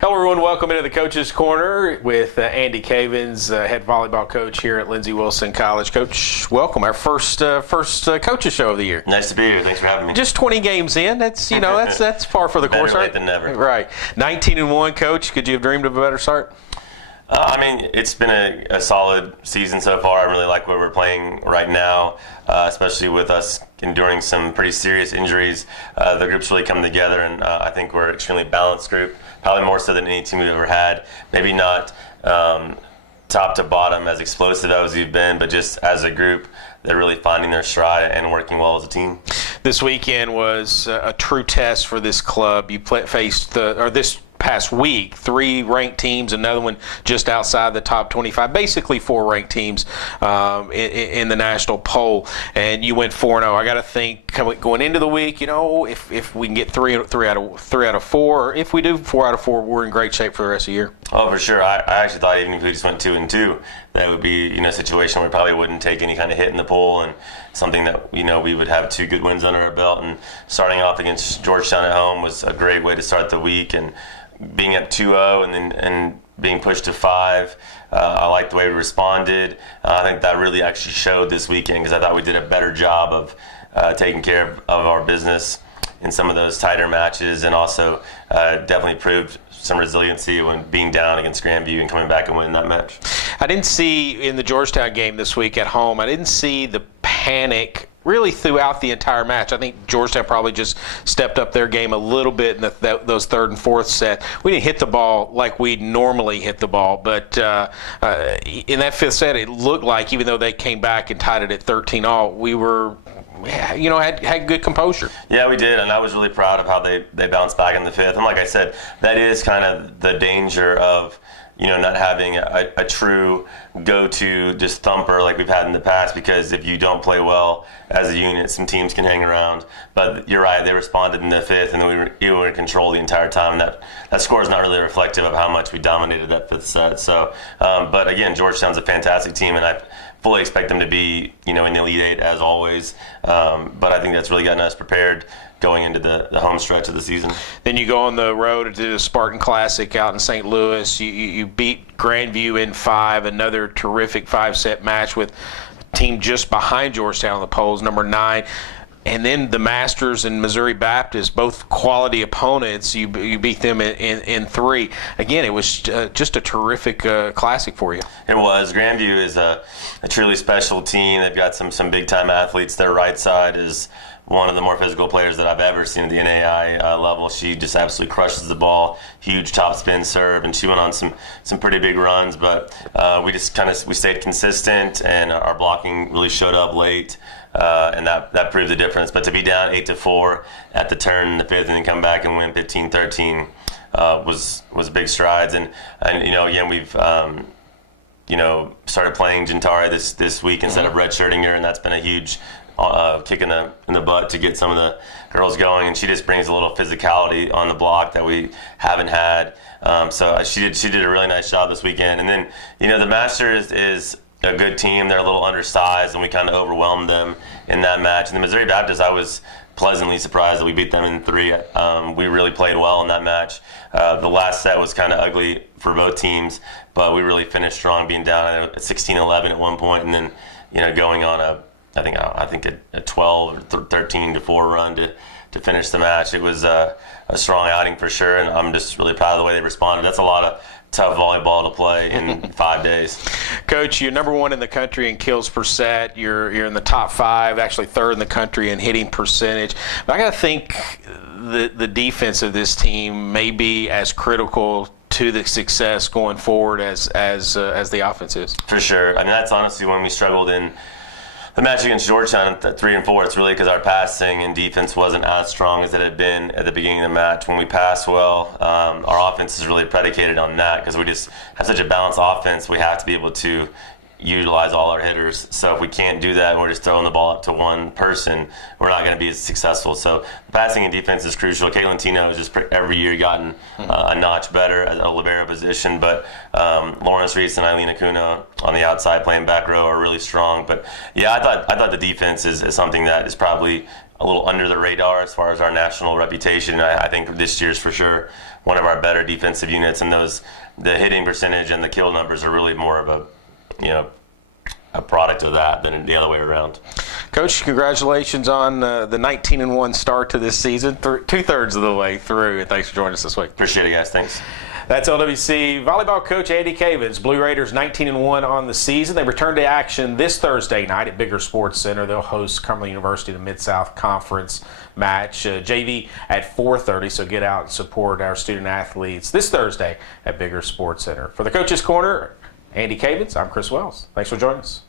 Hello, everyone. Welcome into the Coach's Corner with Andy Cavins, head volleyball coach here at Lindsey Wilson College. Coach, welcome. Our first coaches show of the year. Nice to be here. Thanks for having me. Just 20 games in. That's that's par for the course, Better right? late than never. Right. 19-1, Coach. Could you have dreamed of a better start? It's been a solid season so far. I really like where we're playing right now, especially with us enduring some pretty serious injuries. The group's really come together, and I think we're an extremely balanced group, probably more so than any team we've ever had. Maybe not top to bottom as explosive as we've been, but just as a group, they're really finding their stride and working well as a team. This weekend was a true test for this club. You faced this past week, 3 ranked teams, another one just outside the top 25, basically 4 ranked teams in the national poll, and you went 4-0. I got to think going into the week, if we can get three out of 4, or if we do 4 out of 4, we're in great shape for the rest of the year. Oh, for sure. I actually thought even if we just went 2-2, that would be a situation where we probably wouldn't take any kind of hit in the poll, and something that we would have 2 good wins under our belt. And starting off against Georgetown at home was a great way to start the week, and being up 2-0 and being pushed to 5, I like the way we responded. I think that really actually showed this weekend, because I thought we did a better job of taking care of our business in some of those tighter matches, and also definitely proved some resiliency when being down against Grandview and coming back and winning that match. I didn't see in the Georgetown game this week at home, I didn't see the panic really throughout the entire match. I think Georgetown probably just stepped up their game a little bit in those third and fourth set. We didn't hit the ball like we normally hit the ball, but in that fifth set, it looked like, even though they came back and tied it at 13-all, we were had good composure. Yeah, we did, and I was really proud of how they bounced back in the fifth. And like I said, that is kind of the danger of not having a true go-to just thumper like we've had in the past, because if you don't play well as a unit, some teams can hang around. But you're right, they responded in the fifth, and then we were in control the entire time. That score is not really reflective of how much we dominated that fifth set. So, but again, Georgetown's a fantastic team, and I fully expect them to be in the Elite Eight as always. But I think that's really gotten us prepared going into the home stretch of the season. Then you go on the road to the Spartan Classic out in St. Louis. You beat Grandview in 5, another terrific 5-set match with a team just behind Georgetown on the polls, number 9. And then the Masters and Missouri Baptist, both quality opponents, you beat them in 3. Again, it was just a terrific classic for you. It was. Grandview is a truly special team. They've got some big-time athletes. Their right side is one of the more physical players that I've ever seen at the NAI level. She just absolutely crushes the ball, huge top spin serve, and she went on some pretty big runs. But we stayed consistent, and our blocking really showed up late, and that proved the difference. But to be down 8-4 at the turn in the fifth and then come back and win 15-13 was big strides. And again, we've started playing Gentari this week instead of redshirting her, and that's been a huge kick in the butt to get some of the girls going, and she just brings a little physicality on the block that we haven't had. So she did a really nice job this weekend. And then the Masters is a good team. They're a little undersized, and we kind of overwhelmed them in that match. And the Missouri Baptist, I was pleasantly surprised that we beat them in 3. We really played well in that match. The last set was kind of ugly for both teams, but we really finished strong, being down at 16-11 at one point, and then going on I think a 12 or 13-4 run to finish the match. It was a strong outing for sure, and I'm just really proud of the way they responded. That's a lot of tough volleyball to play in 5 days. Coach, you're number 1 in the country in kills per set. You're in the top 5, actually 3rd in the country in hitting percentage. But I got to think the defense of this team may be as critical to the success going forward as the offense is. For sure. That's honestly when we struggled in the match against Georgetown at 3 and 4. It's really because our passing and defense wasn't as strong as it had been at the beginning of the match. When we pass well, our offense is really predicated on that, because we just have such a balanced offense. We have to be able to utilize all our hitters. So if we can't do that and we're just throwing the ball up to one person, we're not going to be as successful. So passing and defense is crucial. Caitlin Tino has just every year gotten a notch better at a libero position, but Lawrence Reese and Eileen Acuna on the outside playing back row are really strong. But yeah, I thought the defense is something that is probably a little under the radar as far as our national reputation. I think this year's for sure one of our better defensive units, and the hitting percentage and the kill numbers are really more of a product of that than the other way around. Coach, congratulations on the 19-1 start to this season, 2/3 of the way through, and thanks for joining us this week. Appreciate it, guys. Thanks. That's LWC volleyball coach Andy Cavins. Blue Raiders 19-1 on the season. They return to action this Thursday night at Bigger Sports Center. They'll host Cumberland University in the Mid-South Conference match. JV at 4:30, so get out and support our student athletes this Thursday at Bigger Sports Center. For the Coach's Corner, Andy Cavins, I'm Chris Wells. Thanks for joining us.